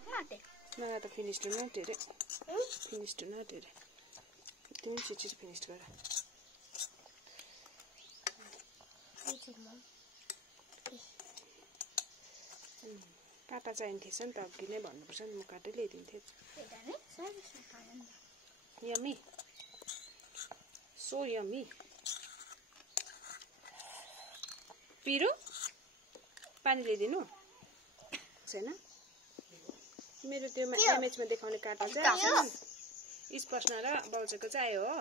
सक्नु आँटे मलाई त फिनिश टु नट हेरे फिनिश टु नट हेरे तिमी छिटो फिनिश गर काटा चाहिन्थेछ नि त अघि नै भन्नुपर्छ नि म काटै ल्याइदिन्थेँ यम्मी सो यम्मी पिरो पानी ल्याइदिनु छैन मेरो त्यो इमेजमा देखाउने काटा चाहिँ स्पर्शना र बाउचेको चाहिँ आयो हो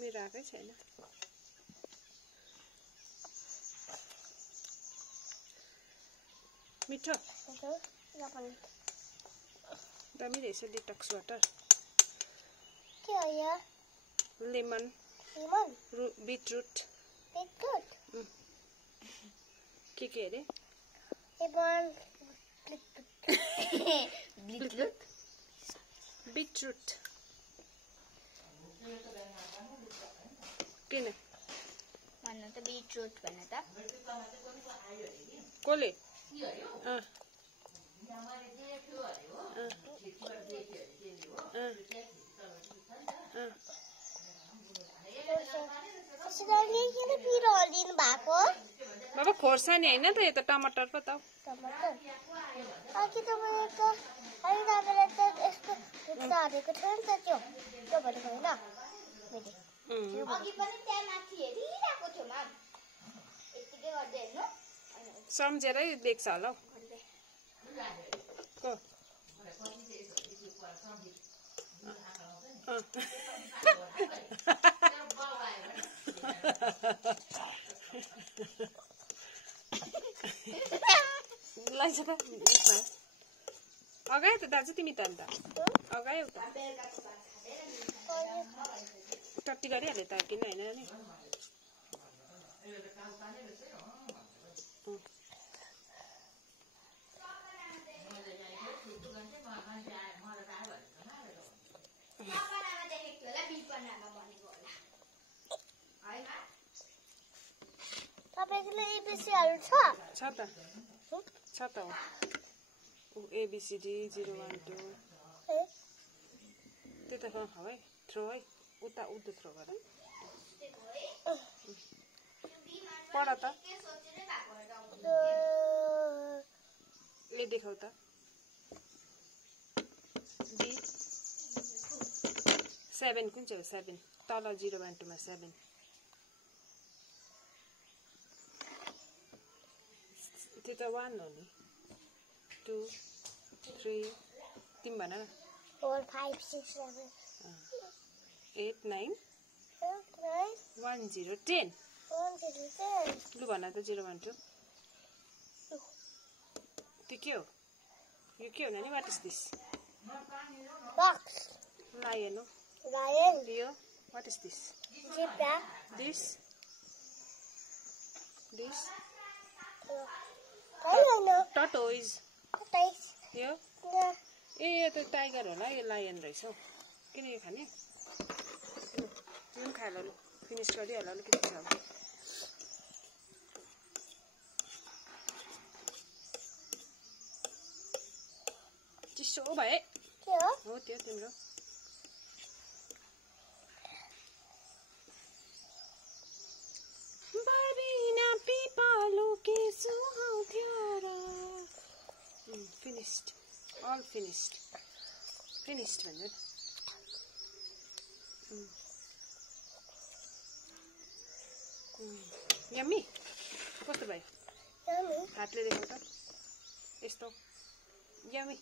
मेरो आएकै छैन मिठो दामी रहेछ डिटक्स वाटर के हो यो लेमन बीटरुट के अरे बीटरुट किन भन्नु त बीटरुट भन्नु त कोले बाबा खोर्सानी हैन त यो त टमाटर पो त टमाटर अघि त मैले त अनि तपाईले त यसको भित्र हालेको थियो नि त त्यो भनेको हैन मैले अघि पनि त्यहाँ माथि हेरिरहेको थियो मा यतिकै गर्दै हेर्नु सम्झेरै देख्छ होला को अगायो त दाजु तिमी त अन्त अगायो त टट्टी गरिहाल्यो त किन होइन नि तपाईले एबीसीहरु छ त ABCD 0 1 2 त्यता है थ्रो है उता उता थ्रो गर पढ त ए देखाउ त B 7 कुन चाहिँ हो 7 तल 0 1 2 मा 7 त्यो त 1 हो नि 2 3 तिमी भन न 4 5 6 7 8 9 1 0 10 लु भन त 0 1 2 त्यो के हो यो के हो नानी what is this box lion हो लायन यो what is this zebra this tortoise यो ए यो त टाइगर होला यो लायन रहेछ हौ किन यो खाने पनि खाएर फिनिस गरिहाल्नु अलिकति छ चिसो भए के हो हो त्यो तिम्रो बारीना पिपालु के सुहाउँथ्यो र finished all finished भन्नु यम्मी कस्तो भयो हातले देखाउ त यस्तो यम्मी